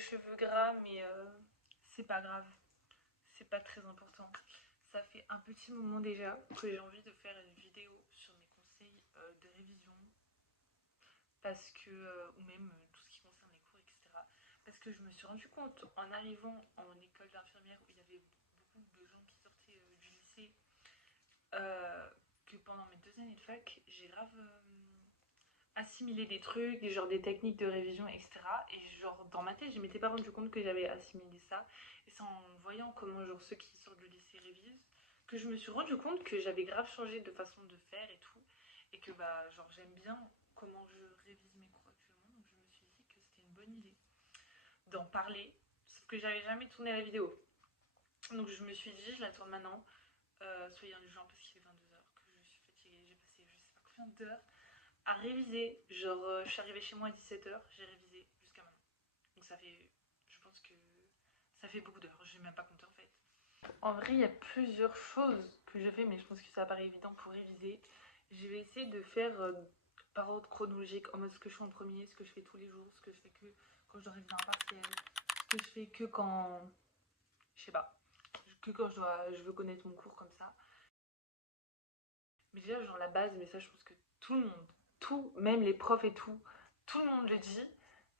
cheveux gras, mais c'est pas grave. C'est pas très important. Ça fait un petit moment déjà que j'ai envie de faire une vidéo sur mes conseils de révision. Parce que, ou même tout ce qui concerne les cours, etc. Parce que je me suis rendu compte en arrivant en école d'infirmière où il y avait beaucoup de gens qui sortaient du lycée que pendant mes 2 années de fac, j'ai grave assimilé des trucs, genre des techniques de révision, etc. Et genre dans ma tête, je m'étais pas rendu compte que j'avais assimilé ça. Et c'est en voyant comment genre ceux qui sortent du lycée révisent que je me suis rendu compte que j'avais grave changé de façon de faire et tout. Et que bah genre j'aime bien comment je révise mes cours actuellement. Donc je me suis dit que c'était une bonne idée d'en parler. Sauf que j'avais jamais tourné la vidéo. Donc je me suis dit, je la tourne maintenant. Soyez indulgents parce qu'il est 22 h, que je suis fatiguée. J'ai passé je sais pas combien d'heures à réviser. Genre, je suis arrivée chez moi à 17 h, j'ai révisé jusqu'à maintenant. Donc ça fait, je pense que ça fait beaucoup d'heures. Je n'ai même pas compté en fait. En vrai, il y a plusieurs choses que je fais, mais je pense que ça paraît évident pour réviser. Je vais essayer de faire par ordre chronologique, en mode ce que je fais en premier, ce que je fais tous les jours, ce que je fais que quand je dois réviser un partiel, ce que je fais que quand, je sais pas, que quand je veux connaître mon cours comme ça. Mais déjà, genre la base, mais ça, je pense que tout le monde, tout, même les profs et tout le monde le dit,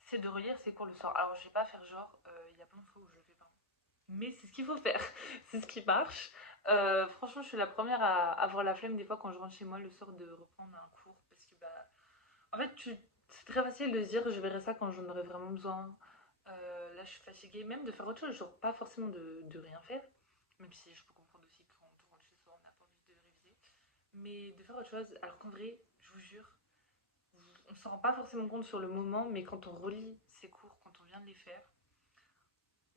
c'est de relire ses cours le soir. Alors, je vais pas faire genre, il y a plein de fois où je le fais pas. Mais c'est ce qu'il faut faire, c'est ce qui marche. Franchement, je suis la première à avoir la flemme des fois quand je rentre chez moi le soir de reprendre un cours. Parce que, bah, en fait, c'est très facile de se dire, je verrai ça quand j'en aurai vraiment besoin. Là, je suis fatiguée, même de faire autre chose, genre pas forcément de rien faire. Même si je peux comprendre aussi que quand on rentre chez soi, on n'a pas envie de réviser mais de faire autre chose. Alors qu'en vrai, je vous jure, on s'en rend pas forcément compte sur le moment, mais quand on relit ces cours, quand on vient de les faire,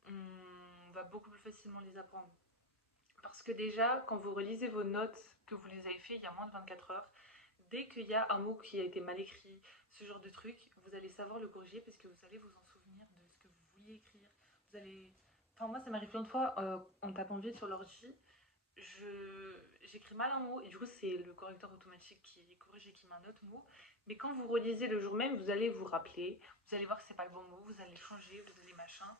on va beaucoup plus facilement les apprendre. Parce que déjà, quand vous relisez vos notes, que vous les avez fait il y a moins de 24 heures, dès qu'il y a un mot qui a été mal écrit, ce genre de truc, vous allez savoir le corriger parce que vous allez vous en souvenir de ce que vous vouliez écrire. Vous allez... Enfin, moi, ça m'arrive plein de fois en tapant vite sur l'ordi, j'écris mal un mot et du coup c'est le correcteur automatique qui corrige et qui met un autre mot. Mais quand vous relisez le jour même, vous allez vous rappeler, vous allez voir que c'est pas le bon mot, vous allez changer, vous allez machin.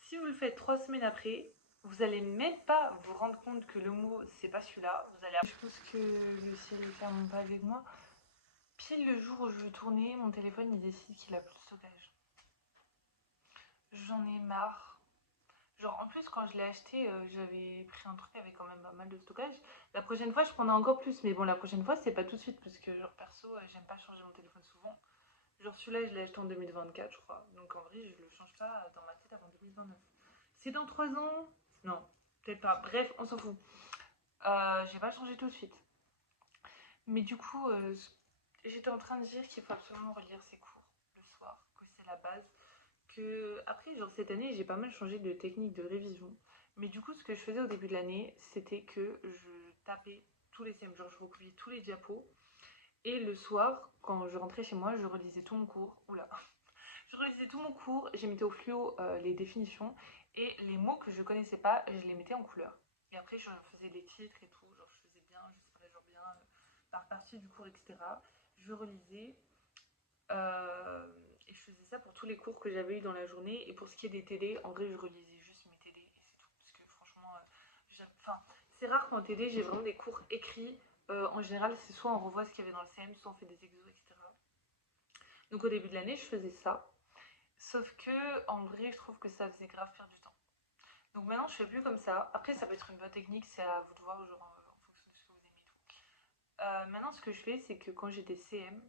Si vous le faites 3 semaines après, vous allez même pas vous rendre compte que le mot c'est pas celui-là. Vous allez... Je pense que le ciel est clairement pas avec moi. Pile le jour où je veux tourner, mon téléphone il décide qu'il a plus de stockage. J'en ai marre. Genre, en plus, quand je l'ai acheté, j'avais pris un truc avec quand même pas mal de stockage. La prochaine fois, je prendrai encore plus. Mais bon, la prochaine fois, c'est pas tout de suite. Parce que, genre, perso, j'aime pas changer mon téléphone souvent. Genre, celui-là, je l'ai acheté en 2024, je crois. Donc, en vrai, je le change pas dans ma tête avant 2029. C'est dans 3 ans? Non, peut-être pas. Bref, on s'en fout. Je vais pas le changer tout de suite. Mais du coup, j'étais en train de dire qu'il faut absolument relire ses cours le soir. Que c'est la base que après genre cette année j'ai pas mal changé de technique de révision mais du coup ce que je faisais au début de l'année c'était que je tapais tous les thèmes genre je recopiais tous les diapos et le soir quand je rentrais chez moi je relisais tout mon cours oula je relisais tout mon cours j'ai mettais au fluo les définitions et les mots que je connaissais pas je les mettais en couleur et après je faisais des titres et tout genre je faisais bien je séparais genre bien par partie du cours etc je relisais et je faisais ça pour tous les cours que j'avais eu dans la journée. Et pour ce qui est des TD, en vrai, je relisais juste mes TD et c'est tout. Parce que franchement, enfin, c'est rare qu'en TD, j'ai vraiment des cours écrits. En général, c'est soit on revoit ce qu'il y avait dans le CM, soit on fait des exos, etc. Donc au début de l'année, je faisais ça. Sauf que, en vrai, je trouve que ça faisait grave perdre du temps. Donc maintenant, je fais plus comme ça. Après, ça peut être une bonne technique, c'est à vous de voir, genre, en fonction de ce que vous aimez et tout. Maintenant, ce que je fais, c'est que quand j'ai des CM,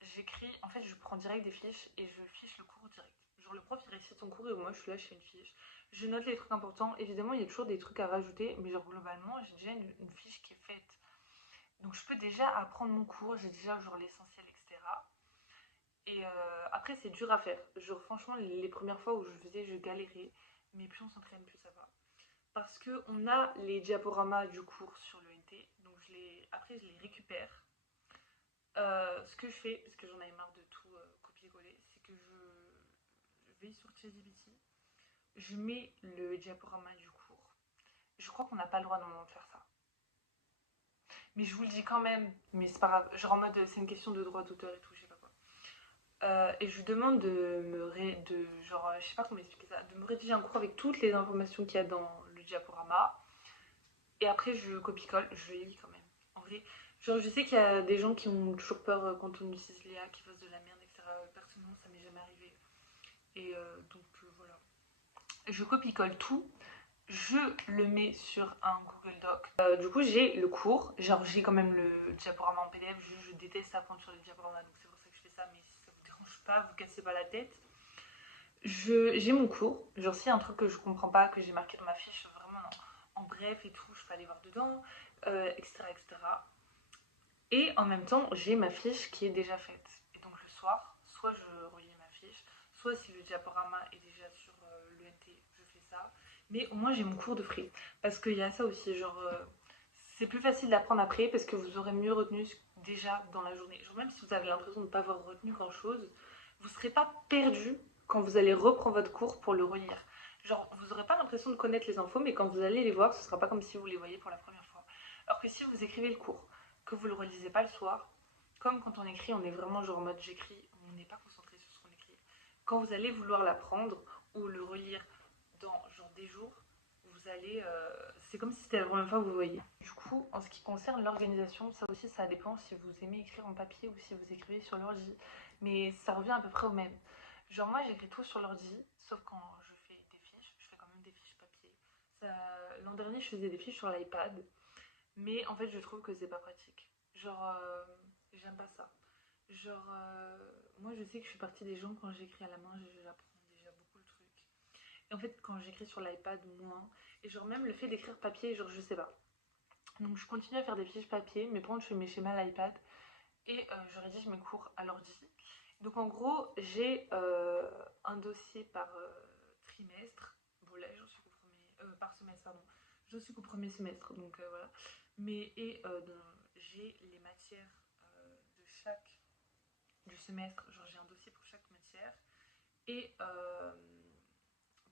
j'écris, en fait, je prends direct des fiches et je fiche le cours direct. Genre, le prof il récite son cours et moi je suis là, je fais une fiche. Je note les trucs importants. Évidemment, il y a toujours des trucs à rajouter, mais genre, globalement, j'ai déjà une fiche qui est faite. Donc, je peux déjà apprendre mon cours, j'ai déjà genre l'essentiel, etc. Et après, c'est dur à faire. Genre, franchement, les premières fois où je faisais, je galérais. Mais plus on s'entraîne, plus ça va. Parce que on a les diaporamas du cours sur le NT. Donc, après, je les récupère. Ce que je fais, parce que j'en avais marre de tout copier-coller, c'est que je vais sur ChatGPT, je mets le diaporama du cours. Je crois qu'on n'a pas le droit normalement de faire ça. Mais je vous le dis quand même, mais c'est pas grave. Genre en mode c'est une question de droit d'auteur et tout, je sais pas quoi. et je lui demande je sais pas comment expliquer ça, de me rédiger un cours avec toutes les informations qu'il y a dans le diaporama. Et après, je copie-colle, je les lis quand même. En vrai, genre, je sais qu'il y a des gens qui ont toujours peur quand on utilise l'IA, qui fassent de la merde, etc. Personnellement, ça m'est jamais arrivé. Et voilà. Je copie-colle tout, je le mets sur un Google Doc. Du coup, j'ai le cours, genre j'ai quand même le diaporama en PDF, je déteste apprendre sur le diaporama, donc c'est pour ça que je fais ça, mais si ça vous dérange pas, vous cassez pas la tête. J'ai mon cours, genre s'il y a un truc que je comprends pas, que j'ai marqué dans ma fiche, vraiment en bref et tout, je peux aller voir dedans, etc., etc. Et en même temps, j'ai ma fiche qui est déjà faite. Et donc le soir, soit je relis ma fiche, soit si le diaporama est déjà sur l'ENT, je fais ça. Mais au moins j'ai mon cours de frais. Parce qu'il y a ça aussi, genre c'est plus facile d'apprendre après parce que vous aurez mieux retenu déjà dans la journée. Genre même si vous avez l'impression de ne pas avoir retenu grand chose, vous ne serez pas perdu quand vous allez reprendre votre cours pour le relire. Genre vous n'aurez pas l'impression de connaître les infos, mais quand vous allez les voir, ce ne sera pas comme si vous les voyez pour la première fois. Alors que si vous écrivez le cours, que vous le relisez pas le soir, comme quand on écrit, on est vraiment genre en mode j'écris, on n'est pas concentré sur ce qu'on écrit. Quand vous allez vouloir l'apprendre ou le relire dans genre des jours, vous allez, c'est comme si c'était la première fois que vous voyez. Du coup, en ce qui concerne l'organisation, ça aussi, ça dépend si vous aimez écrire en papier ou si vous écrivez sur l'ordi. Mais ça revient à peu près au même. Genre moi, j'écris tout sur l'ordi, sauf quand je fais des fiches. Je fais quand même des fiches papier. L'an dernier, je faisais des fiches sur l'iPad. Mais en fait, je trouve que c'est pas pratique. Genre, j'aime pas ça. Genre, moi je sais que je suis partie des gens quand j'écris à la main, j'apprends déjà beaucoup le truc. Et en fait, quand j'écris sur l'iPad, moins. Et genre, même le fait d'écrire papier, genre, je sais pas. Donc, je continue à faire des fiches papier, mais par contre, je fais mes schémas à l'iPad et je rédige mes cours à l'ordi. Donc, en gros, j'ai un dossier par trimestre. Bon, là, j'en suis qu'au premier. Par semestre, pardon. Je suis qu'au premier semestre, donc voilà. Mais, j'ai les matières de chaque du semestre. Genre, j'ai un dossier pour chaque matière. Et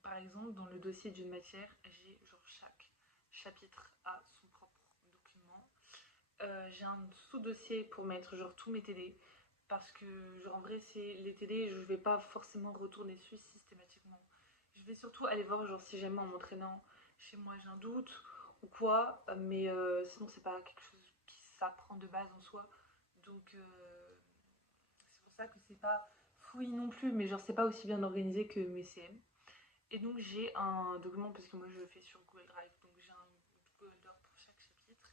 par exemple, dans le dossier d'une matière, j'ai genre chaque chapitre a son propre document. J'ai un sous-dossier pour mettre genre tous mes TD. Parce que genre en vrai, c'est les TD, je vais pas forcément retourner dessus systématiquement. Je vais surtout aller voir genre si jamais en m'entraînant chez moi j'ai un doute ou quoi. Mais sinon c'est pas quelque chose qui s'apprend de base en soi. Donc c'est pour ça que c'est pas fouillis non plus, mais genre c'est pas aussi bien organisé que mes CM. Et donc j'ai un document, parce que moi je le fais sur Google Drive, donc j'ai un Google Doc pour chaque chapitre.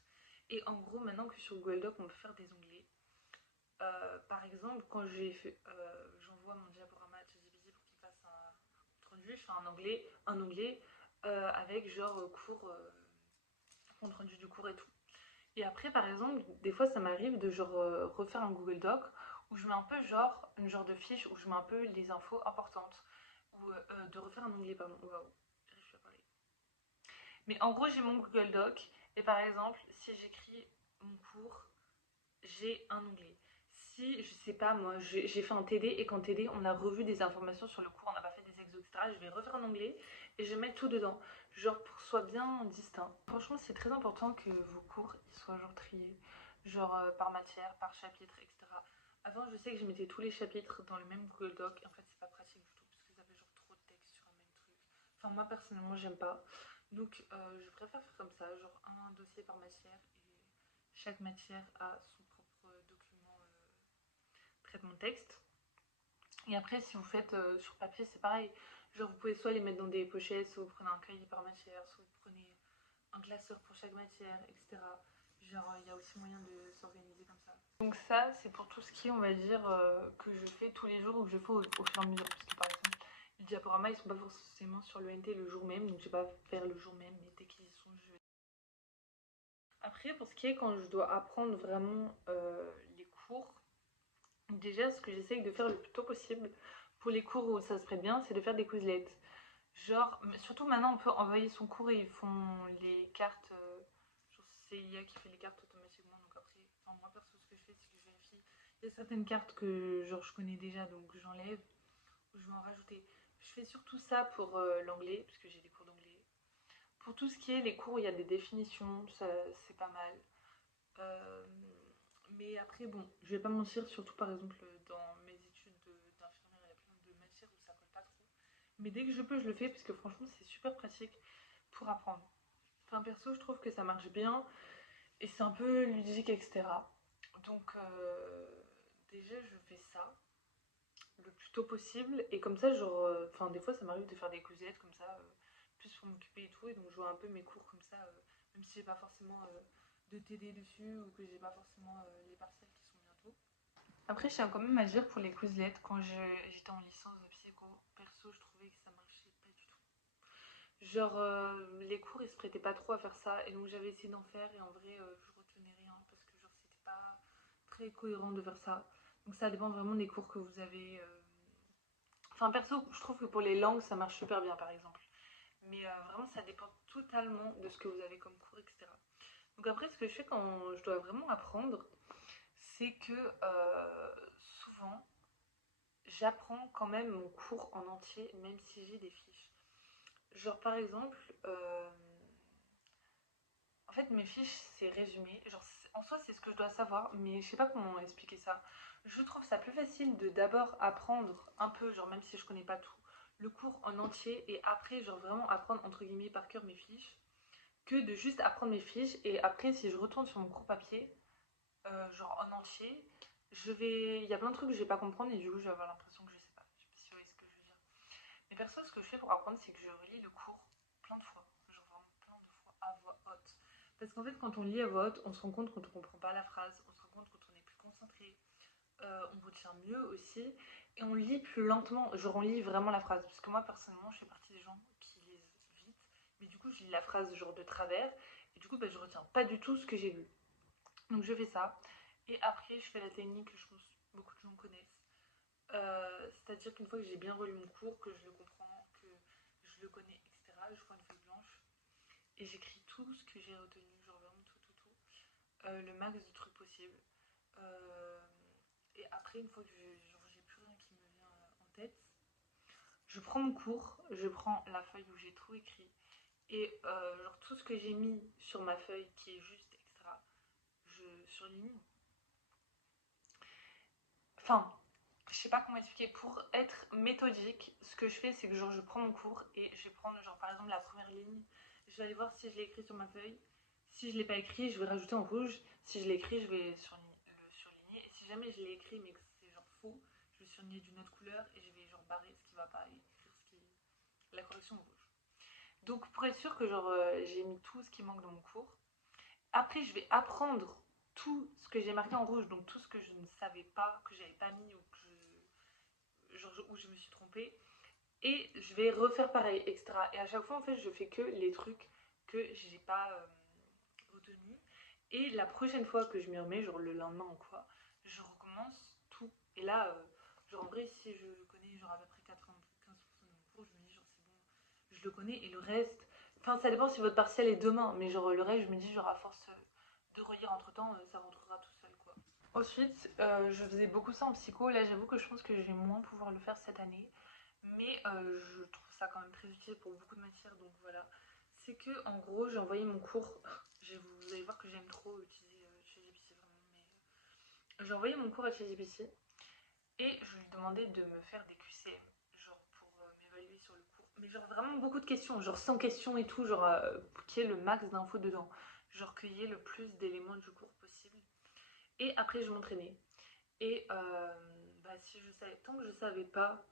Et en gros, maintenant que sur Google Doc on peut faire des onglets, par exemple, quand j'envoie mon diaporama à ChatGPT pour qu'il fasse un compte rendu, je fais un onglet avec genre cours, compte rendu du cours et tout. Et après, par exemple, des fois ça m'arrive de genre refaire un Google Doc où je mets un peu genre une genre de fiche où je mets un peu les infos importantes. Ou de refaire un onglet, pardon. Waouh, j'arrive plus à parler. Mais en gros, j'ai mon Google Doc et par exemple, si j'écris mon cours, j'ai un onglet. Si, je sais pas, moi, j'ai fait un TD et qu'en TD, on a revu des informations sur le cours, on n'a pas fait des exos, etc., je vais refaire un onglet et je vais mettre tout dedans, genre pour que ce soit bien distinct. Franchement, c'est très important que vos cours ils soient genre triés, genre par matière, par chapitre, etc. Avant, je sais que je mettais tous les chapitres dans le même Google Doc et en fait, c'est pas pratique du tout parce que ça fait genre trop de texte sur un même truc. Enfin, moi personnellement, j'aime pas. Donc, je préfère faire comme ça, genre un dossier par matière et chaque matière a son propre document traitement de texte. Et après, si vous faites sur papier, c'est pareil. Genre, vous pouvez soit les mettre dans des pochettes, soit vous prenez un cahier par matière, soit vous prenez un classeur pour chaque matière, etc. Genre, il y a aussi moyen de s'organiser comme ça. Donc ça, c'est pour tout ce qui est, on va dire, que je fais tous les jours ou que je fais au fur et à mesure. Parce que par exemple, les diaporamas, ils sont pas forcément sur le NT le jour même, donc je vais pas faire le jour même, mais dès qu'ils y sont, je vais. Après, pour ce qui est quand je dois apprendre vraiment les cours, déjà, ce que j'essaye de faire le plus tôt possible pour les cours où ça se prête bien, c'est de faire des Quizlets. Genre, surtout maintenant, on peut envoyer son cours et ils font les cartes. Genre, c'est IA qui fait les cartes automatiquement. Donc après, enfin, moi perso, ce que je fais, c'est que je vérifie. Il y a certaines cartes que genre, je connais déjà, donc j'enlève ou je vais en rajouter. Je fais surtout ça pour l'anglais, parce que j'ai des cours d'anglais. Pour tout ce qui est les cours où il y a des définitions, ça c'est pas mal. Euh, mais après, bon, je vais pas mentir, surtout par exemple dans mes études Mais dès que je peux, je le fais parce que franchement, c'est super pratique pour apprendre. Enfin, perso, je trouve que ça marche bien et c'est un peu ludique, etc. Donc, déjà, je fais ça le plus tôt possible. Et comme ça, genre, enfin, des fois, ça m'arrive de faire des causettes comme ça, plus pour m'occuper et tout. Et donc, je vois un peu mes cours comme ça, même si j'ai pas forcément de TD dessus ou que j'ai pas forcément les partiels qui sont bientôt. Après, je tiens quand même à dire pour les Quizlets, quand j'étais en licence de psycho, perso, je trouvais que ça marchait pas du tout. Genre, les cours, ils se prêtaient pas trop à faire ça, et donc j'avais essayé d'en faire, et en vrai, je retenais rien, parce que genre, c'était pas très cohérent de faire ça. Donc ça dépend vraiment des cours que vous avez. Enfin, perso, je trouve que pour les langues, ça marche super bien, par exemple. Mais vraiment, ça dépend totalement de ce que vous avez comme cours, etc. Donc après, ce que je fais quand je dois vraiment apprendre, c'est que souvent, j'apprends quand même mon cours en entier, même si j'ai des fiches. Genre par exemple, en fait mes fiches c'est résumé. Genre en soi c'est ce que je dois savoir, mais je sais pas comment expliquer ça. Je trouve ça plus facile de d'abord apprendre un peu, genre même si je connais pas tout, le cours en entier et après genre vraiment apprendre entre guillemets par cœur mes fiches, que de juste apprendre mes fiches et après si je retourne sur mon cours papier, genre en entier, il y a plein de trucs que je vais pas comprendre et du coup je vais avoir l'impression que je sais pas. Je sais pas si vous voyez ce que je veux dire. Mais perso, ce que je fais pour apprendre, c'est que je relis le cours plein de fois, genre vraiment plein de fois à voix haute. Parce qu'en fait, quand on lit à voix haute, on se rend compte quand on comprend pas la phrase, on se rend compte quand on est plus concentré, on retient mieux aussi, et on lit plus lentement, genre on lit vraiment la phrase. Parce que moi, personnellement, je fais partie des gens qui lisent vite, mais du coup, je lis la phrase genre de travers, et du coup, bah, je retiens pas du tout ce que j'ai lu. Donc je fais ça, et après, je fais la technique que je pense beaucoup de gens connaissent. C'est-à-dire qu'une fois que j'ai bien relu mon cours, que je le comprends, que je le connais, etc., je prends une feuille blanche et j'écris tout ce que j'ai retenu, genre vraiment tout, tout, tout, le max de trucs possibles. Euh, et après, une fois que j'ai plus rien qui me vient en tête, je prends mon cours, je prends la feuille où j'ai tout écrit et genre tout ce que j'ai mis sur ma feuille qui est juste, etc., je surligne. Enfin, je sais pas comment expliquer. Pour être méthodique, ce que je fais, c'est que genre je prends mon cours et je vais prendre genre par exemple la première ligne. Je vais aller voir si je l'ai écrit sur ma feuille. Si je l'ai pas écrit, je vais rajouter en rouge. Si je l'ai écrit, je vais le surligner. Et si jamais je l'ai écrit mais que c'est genre faux, je vais surligner d'une autre couleur et je vais genre barrer ce qui va pas et écrire la correction en rouge. Donc pour être sûr que genre j'ai mis tout ce qui manque dans mon cours. Après, je vais apprendre tout ce que j'ai marqué en rouge, donc tout ce que je ne savais pas, que j'avais pas mis ou genre, où je me suis trompée. Et je vais refaire pareil, etc. Et à chaque fois, en fait, je fais que les trucs que j'ai pas retenus. Et la prochaine fois que je m'y remets, genre le lendemain ou quoi, je recommence tout. Et là, genre en vrai, si je connais genre à peu près 95% de mon cours, je me dis genre c'est bon, je le connais. Et le reste, enfin ça dépend si votre partiel est demain, mais genre le reste, je me dis genre à force de relire entre temps, ça rentrera tout seul quoi. Ensuite, je faisais beaucoup ça en psycho. Là, j'avoue que je pense que je vais moins pouvoir le faire cette année. Mais je trouve ça quand même très utile pour beaucoup de matières. Donc voilà. C'est que, en gros, j'ai envoyé mon cours. Vous allez voir que j'aime trop utiliser ChatGPT vraiment. Mais j'ai envoyé mon cours à ChatGPT et je lui demandais de me faire des QCM. Genre pour m'évaluer sur le cours. Mais genre vraiment beaucoup de questions. Genre 100 questions et tout. Genre qu'il y ait le max d'infos dedans. Genre qu'il y ait le plus d'éléments du cours possible. Et après, je m'entraînais. Et bah, si je savais, tant que je savais pas,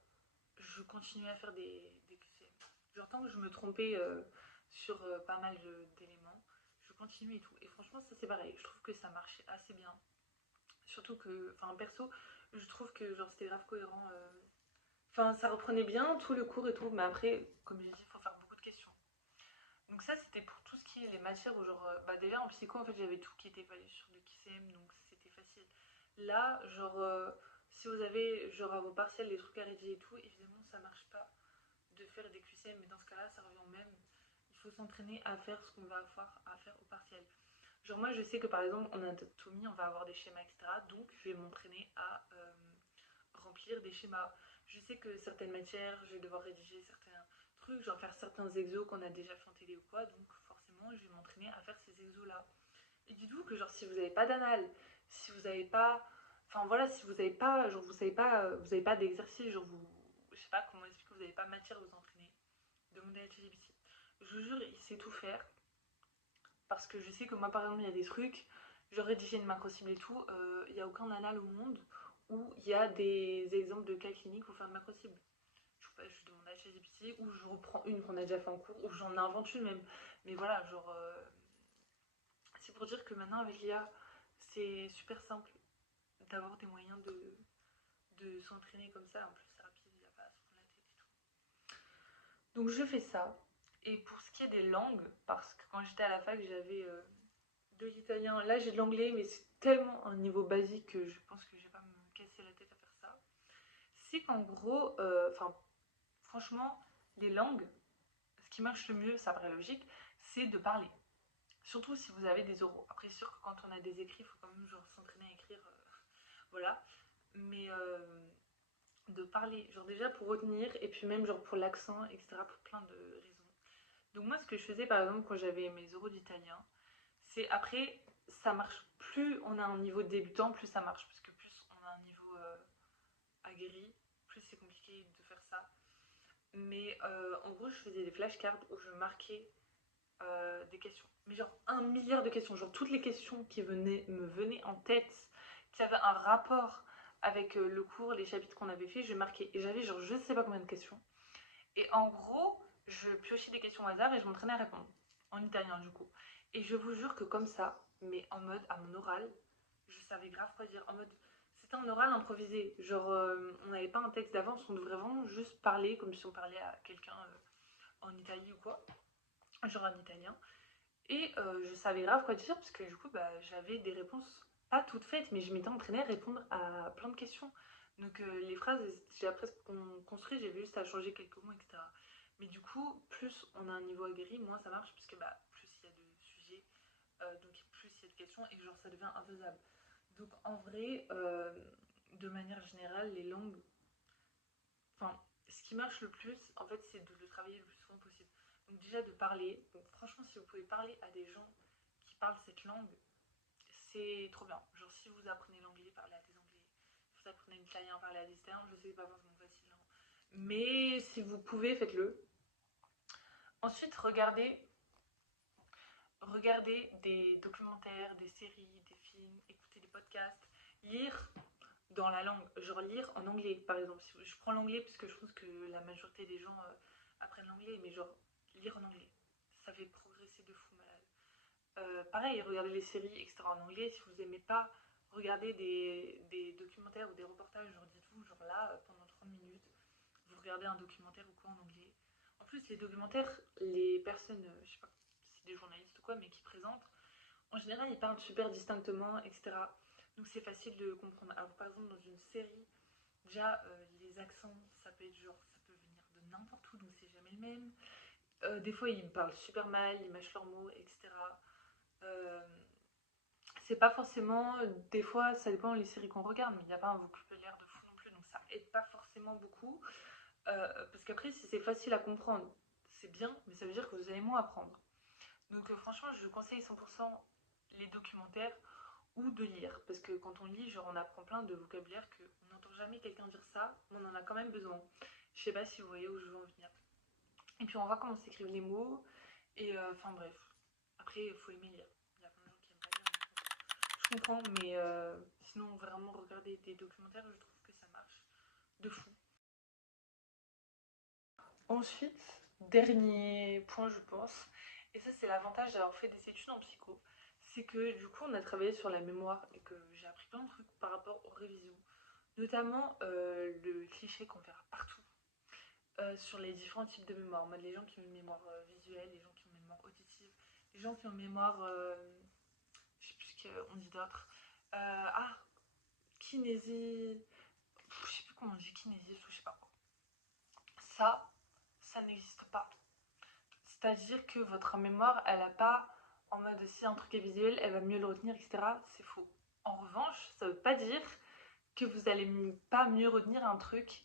je continuais à faire des QCM. Genre tant que je me trompais sur pas mal d'éléments, je continuais et tout. Et franchement, ça c'est pareil. Je trouve que ça marchait assez bien. Surtout que, enfin perso, je trouve que genre c'était grave cohérent. Enfin, ça reprenait bien tout le cours et tout, mais après, comme j'ai dit, il faut faire beaucoup de questions. Donc ça, c'était pour tout ce qui est les matières où genre, bah déjà en psycho, en fait, j'avais tout qui était évalué sur le QCM, donc c'était facile. Là, genre, si vous avez genre à vos partiels des trucs à rédiger et tout, évidemment, ça marche pas de faire des QCM, mais dans ce cas-là, ça revient au même. Il faut s'entraîner à faire ce qu'on va avoir à faire au partiel. Genre moi, je sais que par exemple, en anatomie, on va avoir des schémas, etc. Donc, je vais m'entraîner à remplir des schémas. Je sais que certaines matières, je vais devoir rédiger certains trucs, genre faire certains exos qu'on a déjà fait en télé ou quoi, donc forcément, je vais m'entraîner à faire ces exos-là. Et dites-vous que genre, si vous n'avez pas d'anal, si vous n'avez pas... Enfin voilà, si vous n'avez pas, genre vous savez pas, vous n'avez pas d'exercice, genre vous... je sais pas comment expliquer, vous n'avez pas matière de vous entraîner, demandez à ChatGPT. Je vous jure, il sait tout faire. Parce que je sais que moi, par exemple, il y a des trucs, genre rédiger une macro cible et tout, il n'y a aucun anal au monde où il y a des exemples de cas cliniques pour faire une macro cible. Je demande à ChatGPT ou je reprends une qu'on a déjà fait en cours ou j'en invente une même. Mais voilà, genre, c'est pour dire que maintenant avec l'IA, c'est super simple d'avoir des moyens de s'entraîner comme ça. En plus, c'est rapide, il n'y a pas à se prendre la tête et tout. Donc je fais ça. Et pour ce qui est des langues, parce que quand j'étais à la fac, j'avais de l'italien. Là, j'ai de l'anglais, mais c'est tellement un niveau basique que je pense que je vais pas me casser la tête à faire ça. C'est qu'en gros, franchement, les langues, ce qui marche le mieux, ça paraît logique, c'est de parler. Surtout si vous avez des oraux. Après, c'est sûr que quand on a des écrits, il faut quand même genre s'entraîner à écrire, voilà. Mais de parler, genre déjà pour retenir, et puis même genre pour l'accent, etc., pour plein de raisons. Donc moi, ce que je faisais par exemple quand j'avais mes oraux d'italien, c'est après, ça marche. Plus on a un niveau débutant, plus ça marche. Parce que plus on a un niveau aguerri, plus c'est compliqué de faire ça. Mais en gros, je faisais des flashcards où je marquais des questions. Mais genre 1 milliard de questions. Genre toutes les questions qui me venaient en tête, qui avaient un rapport avec le cours, les chapitres qu'on avait fait, je marquais. Et j'avais genre je sais pas combien de questions. Et en gros, je piochais des questions au hasard et je m'entraînais à répondre. En italien du coup. Et je vous jure que comme ça, mais en mode à mon oral, je savais grave quoi dire. En mode, c'était un oral improvisé. Genre, on n'avait pas un texte d'avance, on devrait vraiment juste parler comme si on parlait à quelqu'un en Italie ou quoi. Genre en italien. Et je savais grave quoi dire parce que du coup, bah, j'avais des réponses pas toutes faites, mais je m'étais entraînée à répondre à plein de questions. Donc les phrases, j'ai presque construit, j'ai juste à changer quelques mots, etc. Mais du coup, plus on a un niveau aguerri, moins ça marche, puisque bah, plus il y a de sujets, donc plus il y a de questions, et genre ça devient infaisable. Donc en vrai, de manière générale, les langues, enfin, ce qui marche le plus, en fait, c'est de le travailler le plus souvent possible. Donc déjà de parler, donc franchement, si vous pouvez parler à des gens qui parlent cette langue, c'est trop bien. Genre si vous apprenez l'anglais, parlez à des anglais. Si vous apprenez l'italien, parlez à des italiens. Je sais que c'est pas forcément facile, hein. Mais si vous pouvez, faites-le. Ensuite, regardez des documentaires, des séries, des films, écoutez des podcasts, lire dans la langue, genre lire en anglais par exemple. Je prends l'anglais parce que je pense que la majorité des gens apprennent l'anglais, mais genre lire en anglais, ça fait progresser de fou malade. Pareil, regardez les séries, etc. en anglais. Si vous aimez pas regarder des documentaires ou des reportages, genre dites-vous, genre là, pendant 30 minutes, vous regardez un documentaire ou quoi en anglais. En plus, les documentaires, les personnes, je sais pas si c'est des journalistes ou quoi, mais qui présentent, en général, ils parlent super distinctement, etc. Donc c'est facile de comprendre. Alors par exemple, dans une série, déjà, les accents, ça peut être genre, ça peut venir de n'importe où, donc c'est jamais le même. Des fois, ils parlent super mal, ils mâchent leurs mots, etc. Euh, c'est pas forcément, des fois, ça dépend des séries qu'on regarde, mais il n'y a pas un vocabulaire de fou non plus, donc ça aide pas forcément beaucoup. Parce qu'après, si c'est facile à comprendre, c'est bien, mais ça veut dire que vous allez moins apprendre. Donc franchement, je conseille 100% les documentaires ou de lire. Parce que quand on lit, genre on apprend plein de vocabulaire qu'on n'entend jamais quelqu'un dire ça, mais on en a quand même besoin. Je sais pas si vous voyez où je veux en venir. Et puis on voit comment s'écrivent les mots, et enfin bref. Après, il faut aimer lire. Il y a plein de gens qui aiment pas lire, je comprends, mais sinon vraiment regarder des documentaires, je trouve que ça marche de fou. Ensuite, dernier point, je pense, et ça c'est l'avantage d'avoir fait des études en psycho, c'est que du coup on a travaillé sur la mémoire et que j'ai appris plein de trucs par rapport aux révisions, notamment le cliché qu'on verra partout sur les différents types de mémoire, en mode les gens qui ont une mémoire visuelle, les gens qui ont une mémoire auditive, les gens qui ont une mémoire, je sais plus ce qu'on dit d'autre, kinésie, je sais plus comment on dit, kinésie ou je sais pas quoi. Ça n'existe pas. C'est-à-dire que votre mémoire, elle n'a pas en mode si un truc est visuel, elle va mieux le retenir, etc. C'est faux. En revanche, ça ne veut pas dire que vous n'allez pas mieux retenir un truc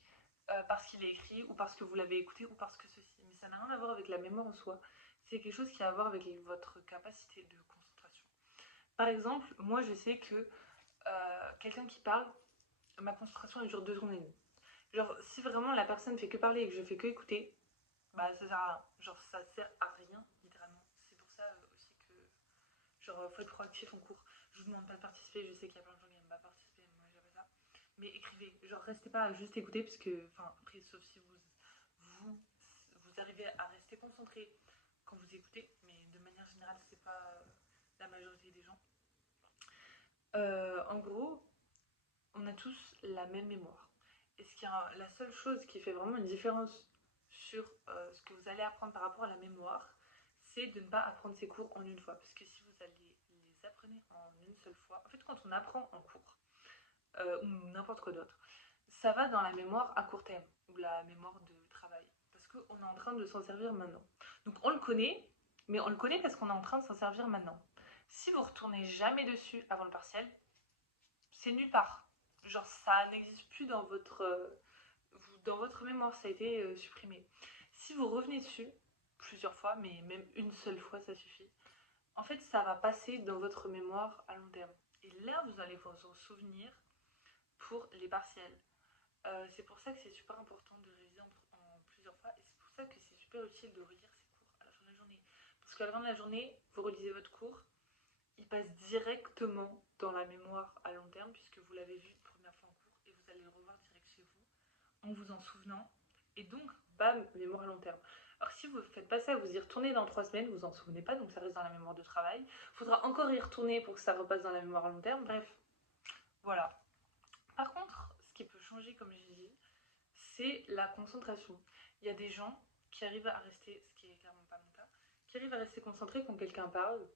parce qu'il est écrit ou parce que vous l'avez écouté ou parce que ceci. Mais ça n'a rien à voir avec la mémoire en soi. C'est quelque chose qui a à voir avec votre capacité de concentration. Par exemple, moi je sais que quelqu'un qui parle, ma concentration elle dure 2 secondes et demie. Genre, si vraiment la personne fait que parler et que je fais que écouter, bah ça sert à rien. Genre, ça sert à rien, littéralement. C'est pour ça aussi que, genre, faut être proactif en cours. Je vous demande pas de participer, je sais qu'il y a plein de gens qui n'aiment pas participer, moi j'aime pas ça. Mais écrivez, genre, restez pas à juste écouter, parce que, enfin, après, sauf si vous, vous arrivez à rester concentré quand vous écoutez, mais de manière générale, c'est pas la majorité des gens. En gros, on a tous la même mémoire. Et ce qui est la seule chose qui fait vraiment une différence sur ce que vous allez apprendre par rapport à la mémoire, c'est de ne pas apprendre ces cours en une fois. Parce que si vous allez les apprenez en une seule fois, en fait quand on apprend en cours, ou n'importe quoi d'autre, ça va dans la mémoire à court terme, ou la mémoire de travail. Parce qu'on est en train de s'en servir maintenant. Donc on le connaît, mais on le connaît parce qu'on est en train de s'en servir maintenant. Si vous retournez jamais dessus avant le partiel, c'est nulle part. Genre, ça n'existe plus dans votre mémoire, ça a été supprimé. Si vous revenez dessus, plusieurs fois, mais même une seule fois, ça suffit, en fait, ça va passer dans votre mémoire à long terme. Et là, vous allez vous en souvenir pour les partiels. C'est pour ça que c'est super important de réviser en plusieurs fois, et c'est pour ça que c'est super utile de relire ces cours à la fin de la journée. Parce qu'à la fin de la journée, vous relisez votre cours, il passe directement dans la mémoire à long terme puisque vous l'avez vu une première fois en cours et vous allez le revoir direct chez vous en vous en souvenant et donc bam, mémoire à long terme. Alors si vous ne faites pas ça, vous y retournez dans 3 semaines, vous vous en souvenez pas, donc ça reste dans la mémoire de travail. Il faudra encore y retourner pour que ça repasse dans la mémoire à long terme, bref, voilà. Par contre, ce qui peut changer, comme j'ai dit, c'est la concentration. Il y a des gens qui arrivent à rester, ce qui est clairement pas mon cas, qui arrivent à rester concentrés quand quelqu'un parle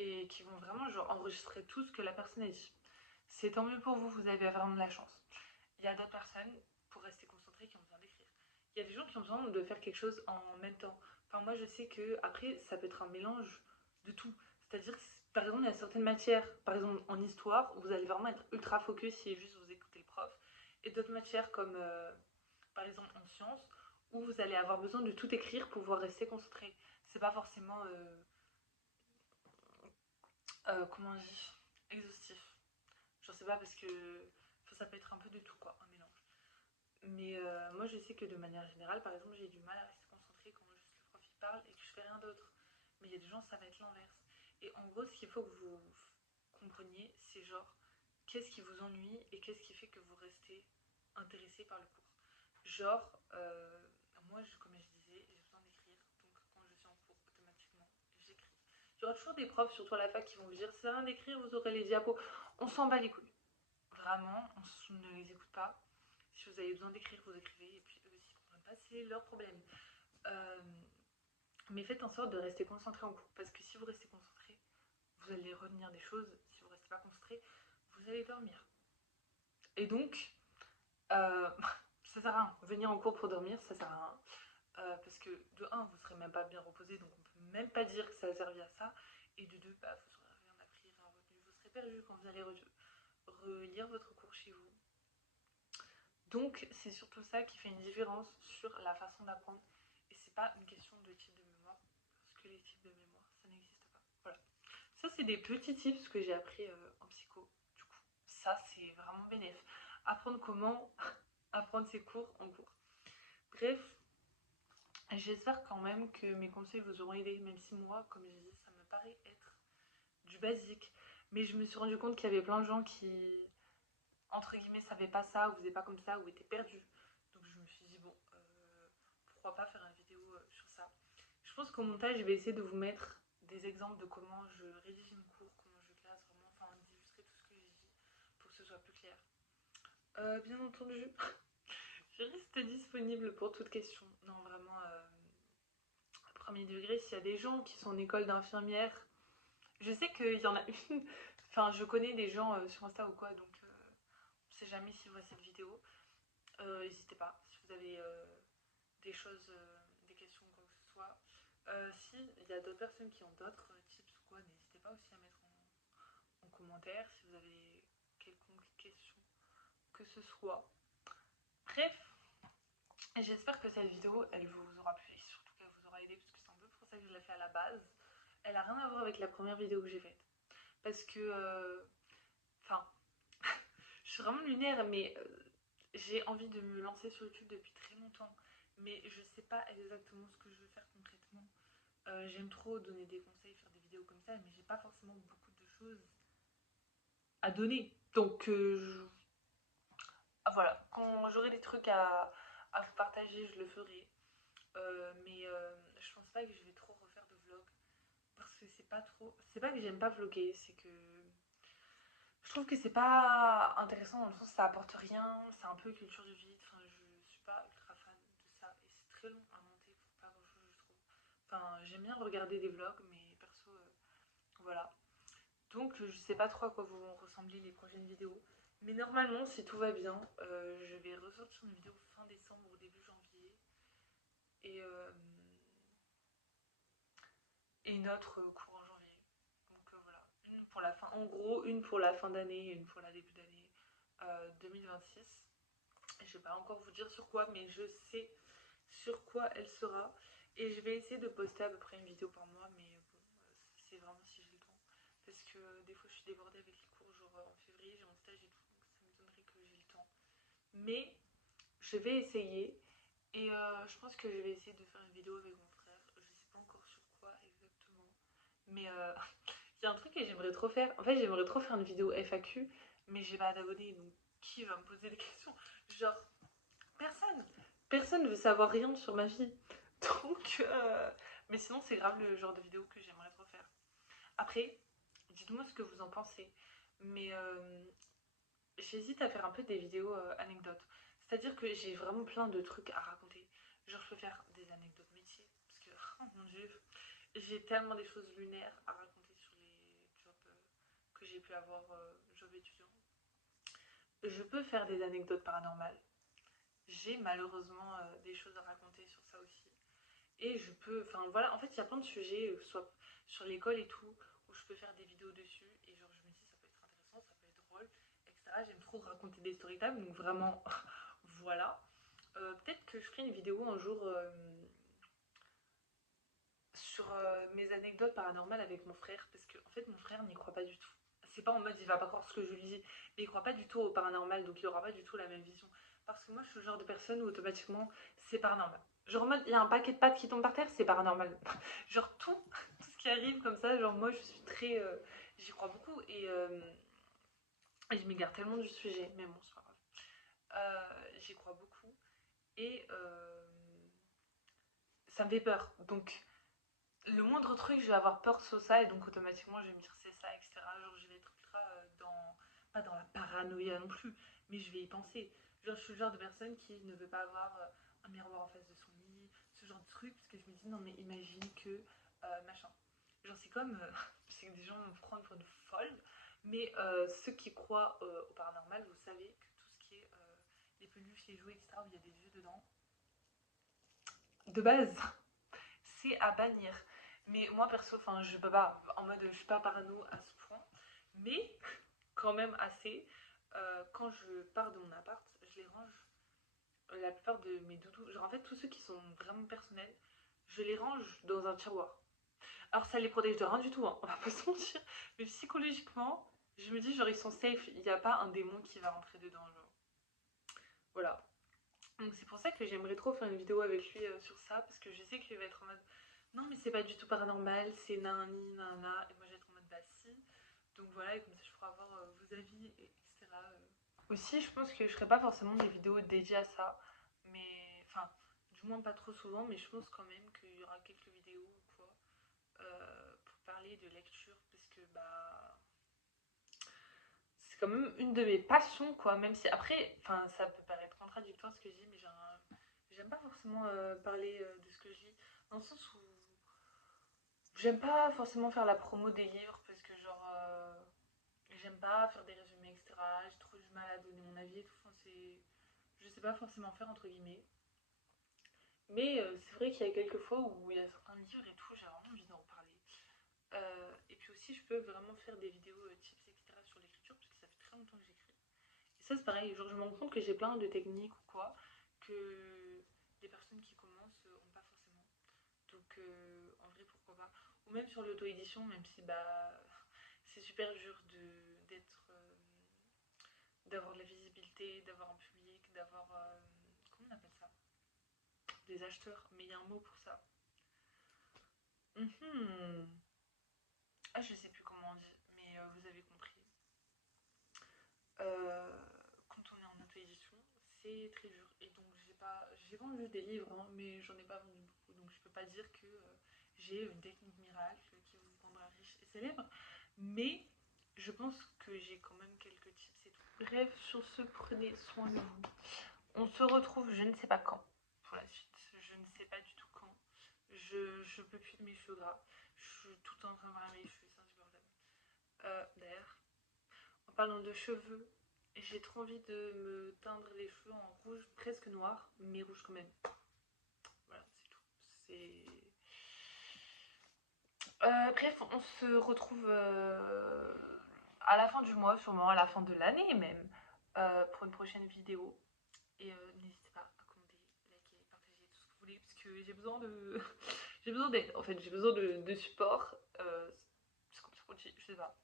et qui vont vraiment genre, enregistrer tout ce que la personne a dit. C'est tant mieux pour vous, vous avez vraiment de la chance. Il y a d'autres personnes, pour rester concentrées, qui ont besoin d'écrire. Il y a des gens qui ont besoin de faire quelque chose en même temps. Enfin, moi, je sais que après, ça peut être un mélange de tout. C'est-à-dire que, par exemple, il y a certaines matières, par exemple en histoire, où vous allez vraiment être ultra focus si juste vous écoutez le prof, et d'autres matières comme, par exemple, en sciences, où vous allez avoir besoin de tout écrire pour pouvoir rester concentré. C'est pas forcément comment on dit, exhaustif. Je sais pas parce que ça peut être un peu de tout quoi, un mélange. Mais moi je sais que de manière générale, par exemple, j'ai du mal à rester concentrée quand juste le prof il parle et que je fais rien d'autre. Mais il y a des gens, ça va être l'inverse. Et en gros, ce qu'il faut que vous compreniez, c'est genre, qu'est-ce qui vous ennuie et qu'est-ce qui fait que vous restez intéressé par le cours. Genre, moi, comme je disais, j'ai besoin d'écrire, donc quand je suis en cours, automatiquement, j'écris. Il y aura toujours des profs, surtout à la fac, qui vont vous dire c'est rien d'écrire, vous aurez les diapos. On s'en bat les couilles. Vraiment, on ne les écoute pas. Si vous avez besoin d'écrire, vous écrivez, et puis eux, s'ils ne comprennent pas, c'est leur problème. Euh, mais faites en sorte de rester concentré en cours, parce que si vous restez concentré, vous allez retenir des choses. Si vous ne restez pas concentré, vous allez dormir. Et donc, euh, ça sert à rien. Venir en cours pour dormir, ça sert à rien. Parce que de un, vous serez même pas bien reposé, donc on peut même pas dire que ça a servi à ça. Et de deux, bah, vous aurez rien appris, rien retenu. Vous serez perdu quand vous allez relire votre cours chez vous. Donc c'est surtout ça qui fait une différence sur la façon d'apprendre. Et c'est pas une question de type de mémoire, parce que les types de mémoire, ça n'existe pas. Voilà. Ça, c'est des petits tips que j'ai appris en psycho. Du coup, ça, c'est vraiment bénéf. Apprendre comment apprendre ses cours en cours. Bref, j'espère quand même que mes conseils vous auront aidé, même si moi, comme je dis, ça me paraît être du basique. Mais je me suis rendu compte qu'il y avait plein de gens qui, entre guillemets, savaient pas ça, ou faisaient pas comme ça, ou étaient perdus. Donc je me suis dit, bon, pourquoi pas faire une vidéo sur ça. Je pense qu'au montage, je vais essayer de vous mettre des exemples de comment je rédige une cours, comment je classe, vraiment, enfin, d'illustrer tout ce que j'ai dit pour que ce soit plus clair. Bien entendu, je reste disponible pour toute question. Non, vraiment, premier degré, s'il y a des gens qui sont en école d'infirmière, je sais qu'il y en a une, enfin je connais des gens sur Insta ou quoi, donc on sait jamais s'ils voient cette vidéo. N'hésitez pas, si vous avez des choses, des questions ou quoi que ce soit. Si il y a d'autres personnes qui ont d'autres tips ou quoi, n'hésitez pas aussi à mettre en commentaire si vous avez quelconque question que ce soit. Bref, j'espère que cette vidéo, elle vous aura plu et surtout qu'elle vous aura aidé parce que c'est un peu pour ça que je l'ai fait à la base. Elle a rien à voir avec la première vidéo que j'ai faite. Parce que, enfin, je suis vraiment lunaire, mais j'ai envie de me lancer sur YouTube depuis très longtemps, mais je sais pas exactement ce que je veux faire concrètement. J'aime trop donner des conseils, faire des vidéos comme ça, mais j'ai pas forcément beaucoup de choses à donner. Donc voilà, quand j'aurai des trucs à vous partager, je le ferai. Mais je pense pas que je vais trop refaire de vlogs parce que c'est pas trop. C'est pas que j'aime pas vlogger, c'est que je trouve que c'est pas intéressant dans le sens où ça apporte rien, c'est un peu culture du vide. Enfin, je suis pas ultra fan de ça et c'est très long à monter pour pas grand chose, je trouve. Enfin, j'aime bien regarder des vlogs, mais perso, voilà. Donc, je sais pas trop à quoi vont ressembler les prochaines vidéos. Mais normalement, si tout va bien, je vais ressortir une vidéo fin décembre ou début janvier. Et, et une autre courant janvier. Donc voilà, une pour la fin, en gros, une pour la fin d'année et une pour la début d'année 2026. Je vais pas encore vous dire sur quoi, mais je sais sur quoi elle sera. Et je vais essayer de poster à peu près une vidéo par mois, mais bon, c'est vraiment si j'ai le temps. Parce que des fois je suis débordée avec les cours, genre en février j'ai mon stage et tout, donc ça me donnerait que j'ai le temps. Mais je vais essayer et je pense que je vais essayer de faire une vidéo avec mon frère. Je sais pas encore sur quoi exactement. Mais il y a un truc que j'aimerais trop faire. En fait, j'aimerais trop faire une vidéo FAQ, mais j'ai pas d'abonnés, donc qui va me poser des questions? Genre, personne. Personne ne veut savoir rien sur ma vie. Donc, mais sinon, c'est grave le genre de vidéo que j'aimerais trop faire. Après, dites-moi ce que vous en pensez. Mais j'hésite à faire un peu des vidéos anecdotes. C'est-à-dire que j'ai vraiment plein de trucs à raconter. Genre, je peux faire des anecdotes métiers. Parce que, oh mon dieu, j'ai tellement des choses lunaires à raconter sur les jobs que j'ai pu avoir, job étudiant. Je peux faire des anecdotes paranormales. J'ai malheureusement des choses à raconter sur ça aussi. Et je peux, enfin voilà, en fait il y a plein de sujets, que ce soit sur l'école et tout, où je peux faire des vidéos dessus. Et genre je me dis ça peut être intéressant, ça peut être drôle, etc. J'aime trop raconter des story time, donc vraiment voilà. Peut-être que je ferai une vidéo un jour sur mes anecdotes paranormales avec mon frère, parce que en fait mon frère n'y croit pas du tout. C'est pas en mode il va pas croire ce que je lui dis, mais il croit pas du tout au paranormal, donc il aura pas du tout la même vision. Parce que moi je suis le genre de personne où automatiquement c'est paranormal. Genre en mode il y a un paquet de pâtes qui tombe par terre, c'est paranormal. Genre tout ce qui arrive comme ça, genre moi je suis très. J'y crois beaucoup et je m'égare tellement du sujet, mais bon c'est pas grave. J'y crois beaucoup et ça me fait peur. Donc le moindre truc, je vais avoir peur sur ça et donc automatiquement je vais me dire c'est ça, etc. Genre je vais être ultra dans, pas dans la paranoïa non plus, mais je vais y penser. Genre je suis le genre de personne qui ne veut pas avoir un miroir en face de son lit, ce genre de truc, parce que je me dis non mais imagine que machin. Genre c'est comme, je sais que des gens vont me prendre pour une folle, mais ceux qui croient au paranormal, vous savez que tout ce qui est les peluches, les jouets, etc., où il y a des yeux dedans, de base, c'est à bannir. Mais moi perso, enfin je peux pas, en mode je suis pas parano à ce point, mais quand même assez. Quand je pars de mon appart, je les range. La plupart de mes doudous, genre en fait tous ceux qui sont vraiment personnels, je les range dans un tiroir. Alors ça les protège de rien du tout, hein, on va pas se mentir, mais psychologiquement, je me dis genre ils sont safe, il n'y a pas un démon qui va rentrer dedans, genre. Voilà. Donc c'est pour ça que j'aimerais trop faire une vidéo avec lui sur ça, parce que je sais qu'il va être en mode non mais c'est pas du tout paranormal, c'est nanani, nanana, et moi je vais être en mode bah si. Donc voilà, et comme ça je pourrais avoir vos avis, etc. Aussi je pense que je ferai pas forcément des vidéos dédiées à ça, mais enfin du moins pas trop souvent, mais je pense quand même qu'il y aura quelques vidéos ou quoi pour parler de lecture, parce que bah c'est quand même une de mes passions, quoi. Même si après, enfin, ça peut paraître contradictoire ce que je dis, mais j'aime pas forcément parler de ce que je lis, dans le sens où j'aime pas forcément faire la promo des livres parce que genre j'aime pas faire des résumés, etc. J'ai trop du mal à donner mon avis et tout. Enfin, c'est, je sais pas forcément faire entre guillemets. Mais c'est vrai qu'il y a quelques fois où il y a certains livres et tout, j'ai vraiment envie d'en parler. Et puis aussi, je peux vraiment faire des vidéos tips, etc. sur l'écriture parce que ça fait très longtemps que j'écris. Et ça, c'est pareil, genre je me rends compte que j'ai plein de techniques ou quoi que des personnes qui commencent ont pas forcément. Donc en vrai, pourquoi pas. Ou même sur l'auto-édition, même si bah c'est super dur de d'être d'avoir de la visibilité, d'avoir un public, des acheteurs, mais il y a un mot pour ça. Ah, je sais plus comment on dit, mais vous avez compris. Quand on est en auto-édition, c'est très dur. Et donc j'ai vendu des livres, hein, mais j'en ai pas vendu beaucoup. Donc je peux pas dire que j'ai une technique miracle qui vous rendra riche et célèbre. Mais je pense que j'ai quand même quelques tips et tout. Bref, sur ce, prenez soin de vous. On se retrouve je ne sais pas quand pour la suite. Je ne sais pas du tout quand. Je peux plus de mes cheveux gras. Je suis tout le temps en train de voir mes cheveux, c'est insupportable. D'ailleurs, en parlant de cheveux, j'ai trop envie de me teindre les cheveux en rouge presque noir, mais rouge quand même. Voilà, c'est tout. Bref, on se retrouve à la fin du mois, sûrement à la fin de l'année même, pour une prochaine vidéo. Et n'hésitez pas à commenter, liker, partager tout ce que vous voulez, parce que j'ai besoin de... j'ai besoin d'aide, en fait, j'ai besoin de support. C'est comme ça qu'on dit, je sais pas.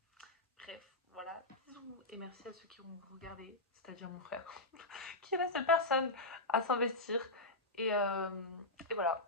Bref, voilà, bisous, et merci à ceux qui ont regardé, c'est-à-dire mon frère, qui est la seule personne à s'investir. Et voilà.